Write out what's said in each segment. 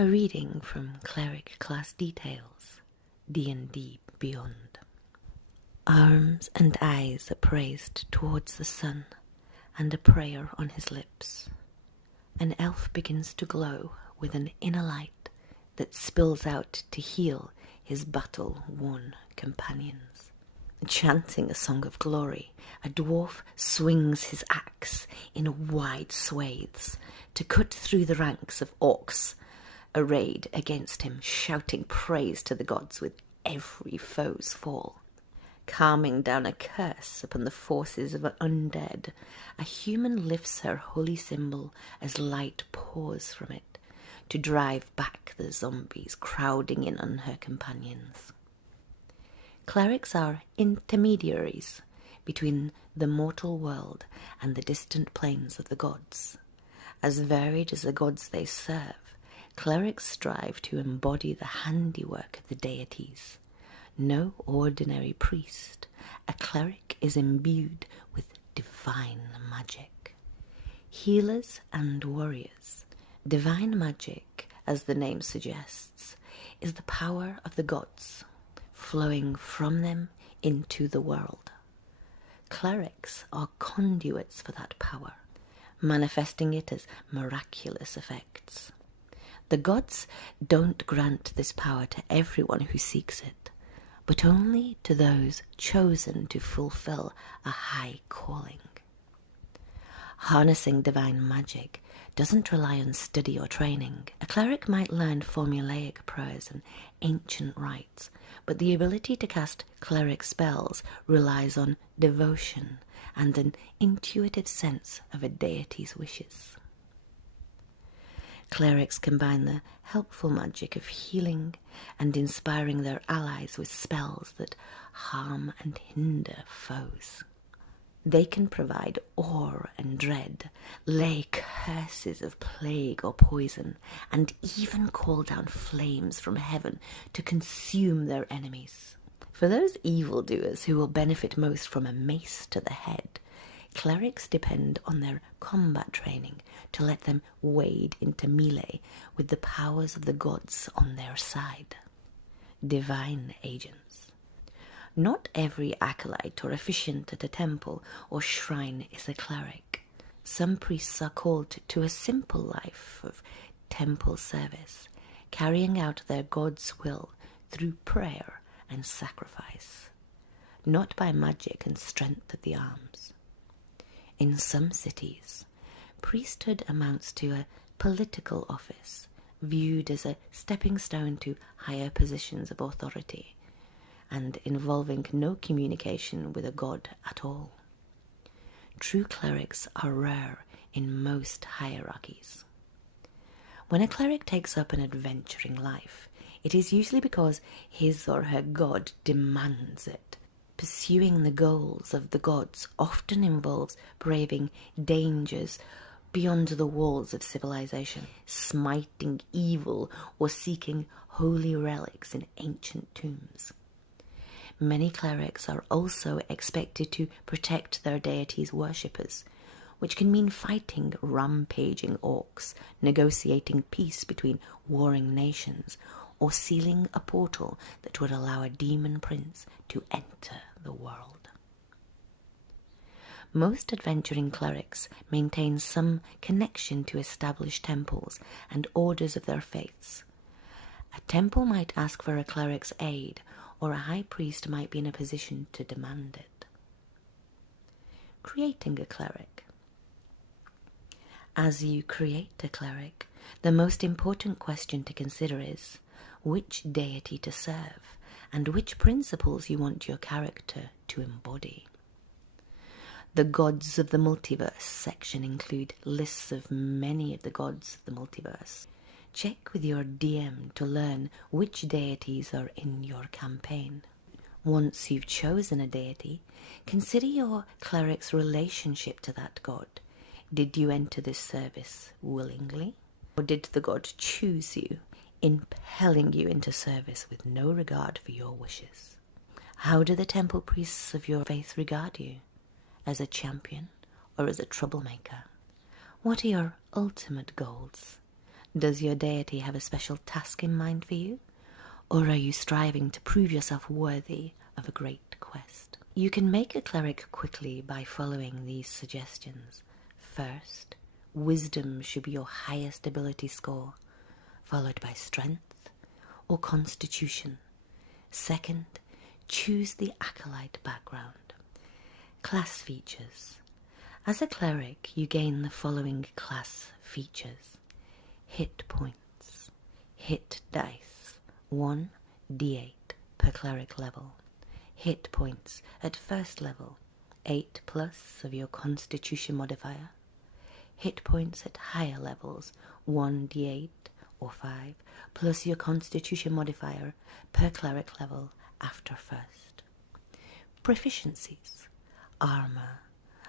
A reading from Cleric Class Details, D&D Beyond. Arms and eyes upraised towards the sun, and a prayer on his lips. An elf begins to glow with an inner light that spills out to heal his battle-worn companions. Chanting a song of glory, a dwarf swings his axe in wide swathes to cut through the ranks of orcs arrayed against him, shouting praise to the gods with every foe's fall. Calming down a curse upon the forces of an undead, a human lifts her holy symbol as light pours from it to drive back the zombies crowding in on her companions. Clerics are intermediaries between the mortal world and the distant planes of the gods. As varied as the gods they serve, clerics strive to embody the handiwork of the deities. No ordinary priest, a cleric is imbued with divine magic. Healers and warriors. Divine magic, as the name suggests, is the power of the gods, flowing from them into the world. Clerics are conduits for that power, manifesting it as miraculous effects. The gods don't grant this power to everyone who seeks it, but only to those chosen to fulfill a high calling. Harnessing divine magic doesn't rely on study or training. A cleric might learn formulaic prayers and ancient rites, but the ability to cast cleric spells relies on devotion and an intuitive sense of a deity's wishes. Clerics combine the helpful magic of healing and inspiring their allies with spells that harm and hinder foes. They can provide awe and dread, lay curses of plague or poison, and even call down flames from heaven to consume their enemies. For those evildoers who will benefit most from a mace to the head, clerics depend on their combat training to let them wade into melee with the powers of the gods on their side. Divine agents. Not every acolyte or officiant at a temple or shrine is a cleric. Some priests are called to a simple life of temple service, carrying out their God's will through prayer and sacrifice, not by magic and strength of the arms. In some cities, priesthood amounts to a political office, viewed as a stepping stone to higher positions of authority, and involving no communication with a god at all. True clerics are rare in most hierarchies. When a cleric takes up an adventuring life, it is usually because his or her god demands it. Pursuing the goals of the gods often involves braving dangers beyond the walls of civilization, smiting evil or seeking holy relics in ancient tombs. Many clerics are also expected to protect their deities' worshippers, which can mean fighting rampaging orcs, negotiating peace between warring nations, or sealing a portal that would allow a demon prince to enter the world. Most adventuring clerics maintain some connection to established temples and orders of their faiths. A temple might ask for a cleric's aid, or a high priest might be in a position to demand it. Creating a cleric. As you create a cleric, the most important question to consider is which deity to serve and which principles you want your character to embody. The Gods of the Multiverse section include lists of many of the gods of the multiverse. Check with your DM to learn which deities are in your campaign. Once you've chosen a deity, consider your cleric's relationship to that god. Did you enter this service willingly? Or did the god choose you, impelling you into service with no regard for your wishes? How do the temple priests of your faith regard you? As a champion or as a troublemaker? What are your ultimate goals? Does your deity have a special task in mind for you? Or are you striving to prove yourself worthy of a great quest? You can make a cleric quickly by following these suggestions. First, wisdom should be your highest ability score, followed by strength or constitution. Second, choose the acolyte background. Class features. As a cleric, you gain the following class features. Hit points. Hit dice. 1d8 per cleric level. Hit points at first level, 8 plus of your constitution modifier. Hit points at higher levels, 1d8 or 5 plus your constitution modifier per cleric level after first. Proficiencies: armor,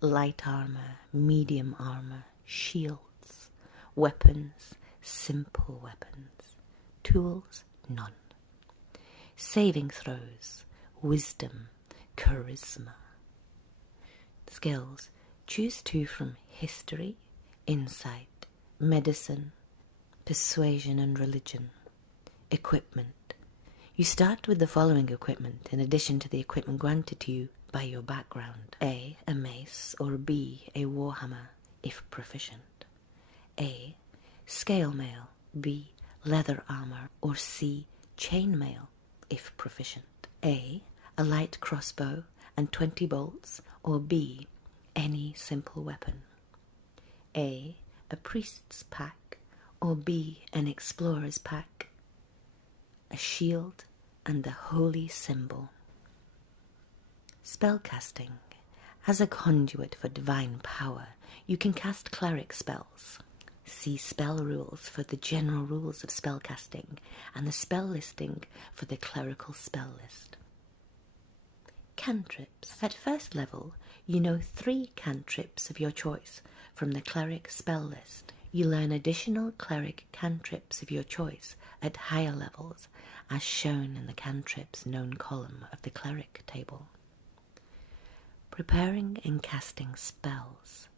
light armor, medium armor, shields, weapons, simple weapons, tools, none. Saving throws: wisdom, charisma. Skills: choose 2 from history, insight, medicine, persuasion and religion. Equipment: you start with the following equipment in addition to the equipment granted to you by your background. A mace, or B, a warhammer, if proficient. A, scale mail. B, leather armor, or C, chain mail, if proficient. A light crossbow and 20 bolts, or B, any simple weapon. A priest's pack, or B, an explorer's pack. A shield and the holy symbol. Spellcasting. As a conduit for divine power, you can cast cleric spells. See spell rules for the general rules of spellcasting and the spell listing for the clerical spell list. Cantrips. At first level, you know 3 cantrips of your choice from the cleric spell list. You learn additional cleric cantrips of your choice at higher levels, as shown in the cantrips known column of the cleric table. Preparing and casting spells.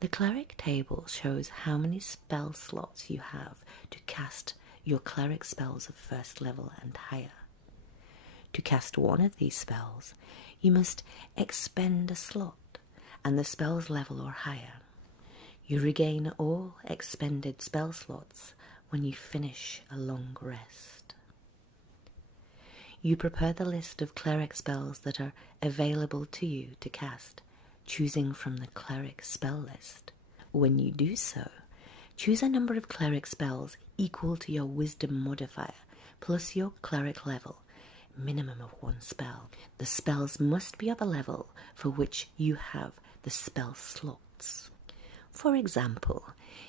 The cleric table shows how many spell slots you have to cast your cleric spells of first level and higher. To cast one of these spells, you must expend a slot, and the spell's level or higher. You regain all expended spell slots when you finish a long rest. You prepare the list of cleric spells that are available to you to cast, choosing from the cleric spell list. When you do so, choose a number of cleric spells equal to your wisdom modifier plus your cleric level, minimum of 1 spell. The spells must be of a level for which you have the spell slots. For example,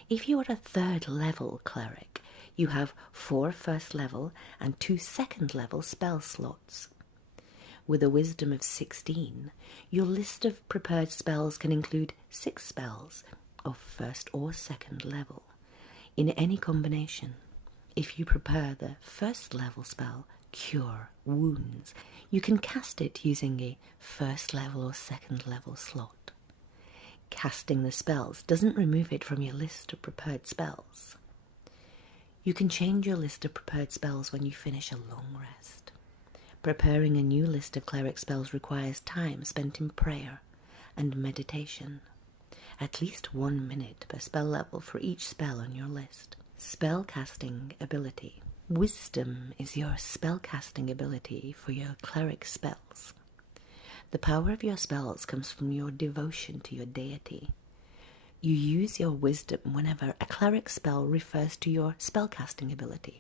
if you are a 3rd level cleric, you have 4 first level and 2 second level spell slots. With a wisdom of 16, your list of prepared spells can include 6 spells of 1st or 2nd level, in any combination. If you prepare the 1st level spell, Cure Wounds, you can cast it using a 1st level or 2nd level slot. Casting the spells doesn't remove it from your list of prepared spells. You can change your list of prepared spells when you finish a long rest. Preparing a new list of cleric spells requires time spent in prayer and meditation. At least 1 minute per spell level for each spell on your list. Spellcasting ability. Wisdom is your spellcasting ability for your cleric spells. The power of your spells comes from your devotion to your deity. You use your wisdom whenever a cleric spell refers to your spellcasting ability.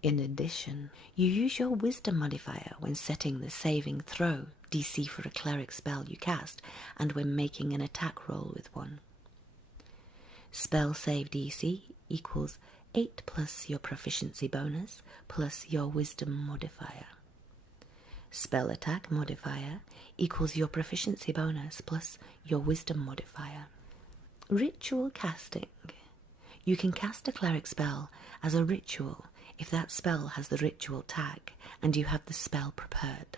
In addition, you use your wisdom modifier when setting the saving throw DC for a cleric spell you cast and when making an attack roll with one. Spell save DC equals 8 plus your proficiency bonus plus your wisdom modifier. Spell attack modifier equals your proficiency bonus plus your wisdom modifier. Ritual casting. You can cast a cleric spell as a ritual if that spell has the ritual tag and you have the spell prepared.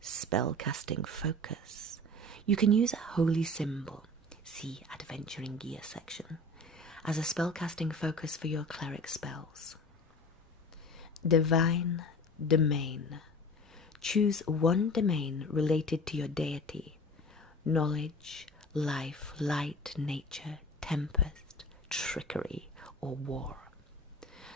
Spell casting focus. You can use a holy symbol, see adventuring gear section, as a spellcasting focus for your cleric spells. Divine Domain. Choose one domain related to your deity: knowledge, life, light, nature, tempest, trickery, or war.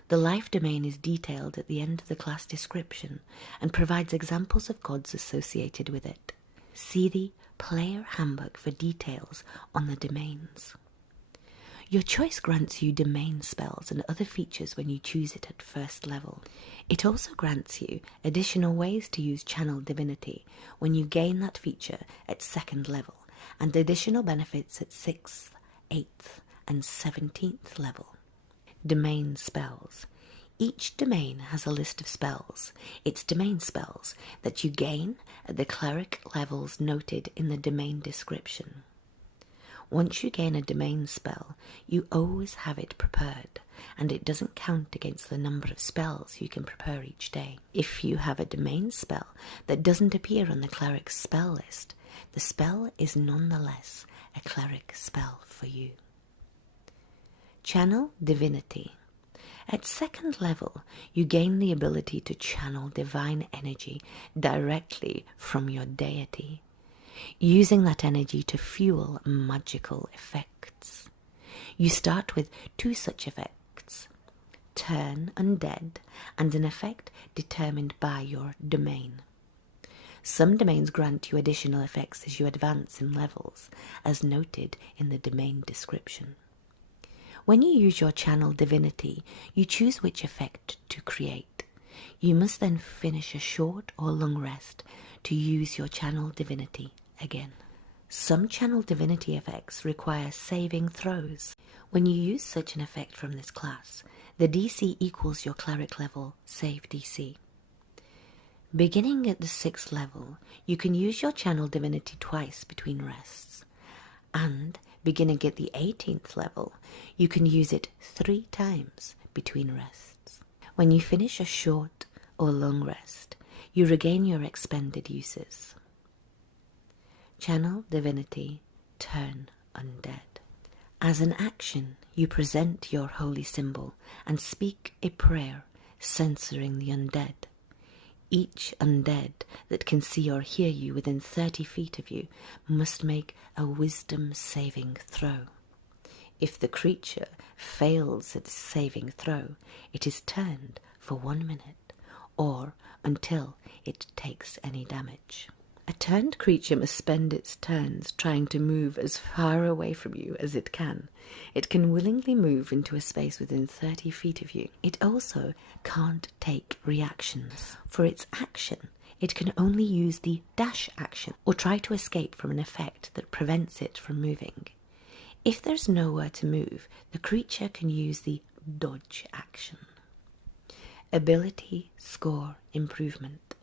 The life domain is detailed at the end of the class description and provides examples of gods associated with it. See the Player Handbook for details on the domains. Your choice grants you domain spells and other features when you choose it at first level. It also grants you additional ways to use Channel Divinity when you gain that feature at second level, and additional benefits at 6th, 8th, and 17th level. Domain spells. Each domain has a list of spells, its domain spells, that you gain at the cleric levels noted in the domain description. Once you gain a domain spell, you always have it prepared, and it doesn't count against the number of spells you can prepare each day. If you have a domain spell that doesn't appear on the cleric's spell list, the spell is nonetheless a cleric spell for you. Channel Divinity. At second level, you gain the ability to channel divine energy directly from your deity, using that energy to fuel magical effects. You start with 2 such effects: Turn Undead, and an effect determined by your domain. Some domains grant you additional effects as you advance in levels, as noted in the domain description. When you use your Channel Divinity, you choose which effect to create. You must then finish a short or long rest to use your Channel Divinity again. Some Channel Divinity effects require saving throws. When you use such an effect from this class, the DC equals your cleric level save DC. Beginning at the 6th level, you can use your Channel Divinity twice between rests, and beginning at the 18th level, you can use it 3 times between rests. When you finish a short or long rest, you regain your expended uses. Channel Divinity, Turn Undead. As an action, you present your holy symbol and speak a prayer censoring the undead. Each undead that can see or hear you within 30 feet of you must make a wisdom saving throw. If the creature fails its saving throw, it is turned for 1 minute, or until it takes any damage. A turned creature must spend its turns trying to move as far away from you as it can. It can willingly move into a space within 30 feet of you. It also can't take reactions. For its action, it can only use the dash action or try to escape from an effect that prevents it from moving. If there's nowhere to move, the creature can use the dodge action. Ability Score Improvement.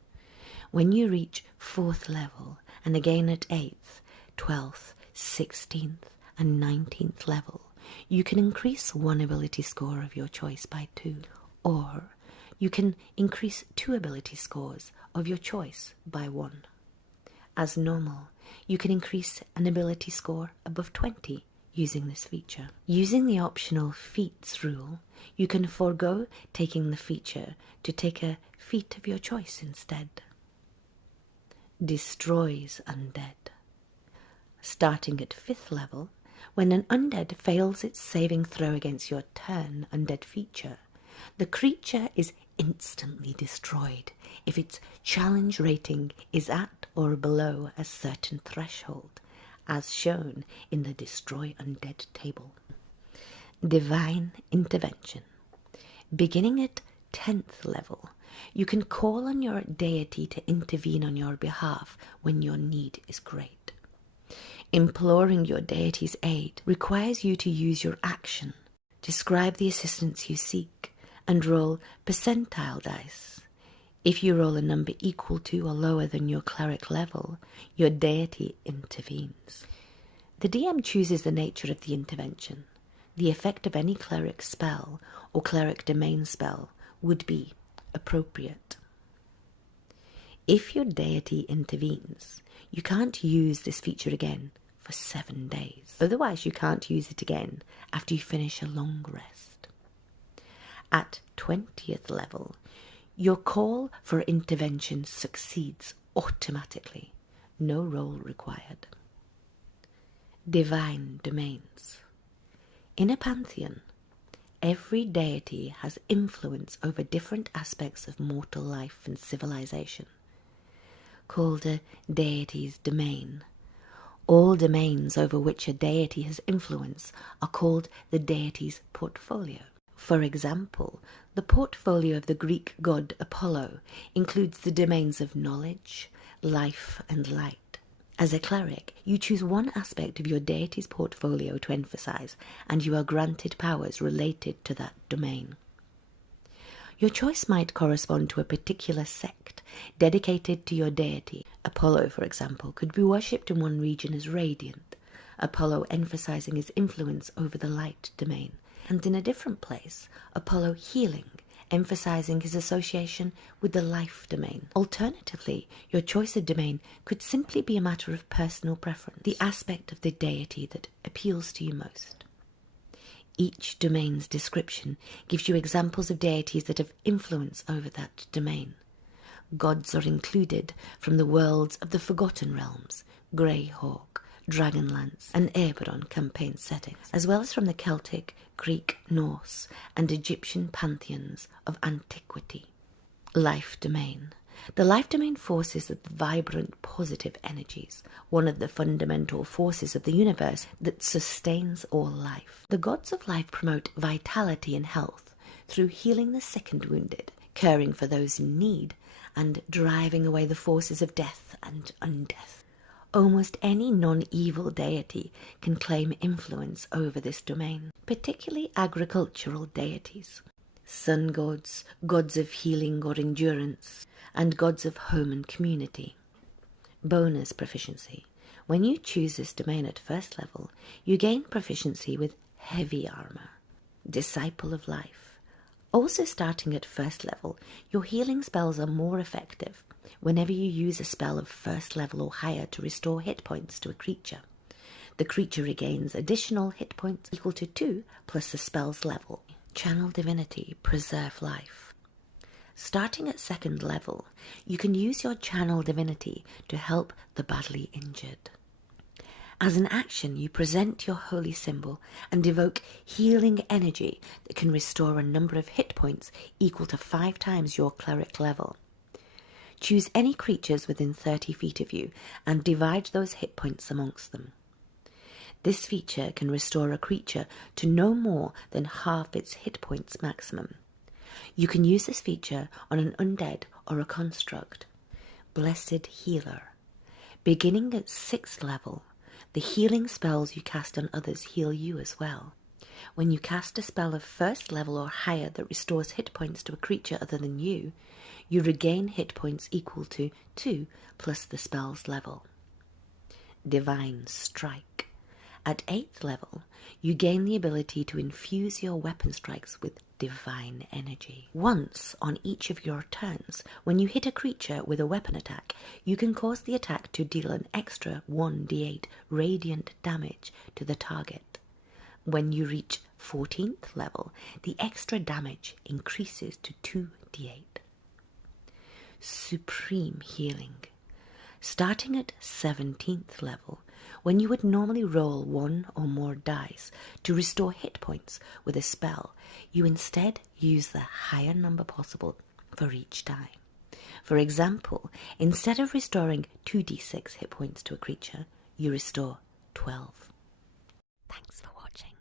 When you reach 4th level, and again at 8th, 12th, 16th, and 19th level, you can increase 1 ability score of your choice by 2, or you can increase 2 ability scores of your choice by 1. As normal, you can increase an ability score above 20 using this feature. Using the optional feats rule, you can forego taking the feature to take a feat of your choice instead. Destroys undead. Starting at 5th level, when an undead fails its saving throw against your turn undead feature, the creature is instantly destroyed if its challenge rating is at or below a certain threshold, as shown in the Destroy Undead table. Divine Intervention. Beginning at 10th level, you can call on your deity to intervene on your behalf when your need is great. Imploring your deity's aid requires you to use your action, describe the assistance you seek, and roll percentile dice. If you roll a number equal to or lower than your cleric level, your deity intervenes. The DM chooses the nature of the intervention. The effect of any cleric spell or cleric domain spell would be appropriate. If your deity intervenes, you can't use this feature again for 7 days. Otherwise, you can't use it again after you finish a long rest. At 20th level, your call for intervention succeeds automatically. No roll required. Divine domains. In a pantheon, every deity has influence over different aspects of mortal life and civilization, called a deity's domain. All domains over which a deity has influence are called the deity's portfolio. For example, the portfolio of the Greek god Apollo includes the domains of knowledge, life, and light. As a cleric, you choose one aspect of your deity's portfolio to emphasize, and you are granted powers related to that domain. Your choice might correspond to a particular sect dedicated to your deity. Apollo, for example, could be worshipped in one region as radiant, Apollo emphasizing his influence over the light domain, and in a different place, Apollo healing, emphasizing his association with the life domain. Alternatively, your choice of domain could simply be a matter of personal preference, the aspect of the deity that appeals to you most. Each domain's description gives you examples of deities that have influence over that domain. Gods are included from the worlds of the Forgotten Realms, Greyhawk, Dragonlance, and Eberron campaign settings, as well as from the Celtic, Greek, Norse, and Egyptian pantheons of antiquity. Life domain. The life domain forces the vibrant positive energies, one of the fundamental forces of the universe that sustains all life. The gods of life promote vitality and health through healing the sick and wounded, caring for those in need, and driving away the forces of death and undeath. Almost any non-evil deity can claim influence over this domain, particularly agricultural deities. Sun gods, gods of healing or endurance, and gods of home and community. Bonus proficiency. When you choose this domain at first level, you gain proficiency with heavy armor. Disciple of life. Also starting at first level, your healing spells are more effective whenever you use a spell of first level or higher to restore hit points to a creature. The creature regains additional hit points equal to 2 plus the spell's level. Channel Divinity, preserve life. Starting at second level, you can use your Channel Divinity to help the badly injured. As an action, you present your holy symbol and evoke healing energy that can restore a number of hit points equal to 5 times your cleric level. Choose any creatures within 30 feet of you and divide those hit points amongst them. This feature can restore a creature to no more than half its hit points maximum. You can use this feature on an undead or a construct. Blessed Healer. Beginning at 6th level, the healing spells you cast on others heal you as well. When you cast a spell of first level or higher that restores hit points to a creature other than you regain hit points equal to 2 plus the spell's level. Divine Strike. At 8th level, you gain the ability to infuse your weapon strikes with divine energy. Once on each of your turns, when you hit a creature with a weapon attack, you can cause the attack to deal an extra 1d8 radiant damage to the target. When you reach 14th level, the extra damage increases to 2d8. Supreme Healing. Starting at 17th level, when you would normally roll 1 or more dice to restore hit points with a spell, you instead use the higher number possible for each die. For example, instead of restoring 2d6 hit points to a creature, you restore 12. Thanks for watching.